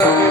Yeah.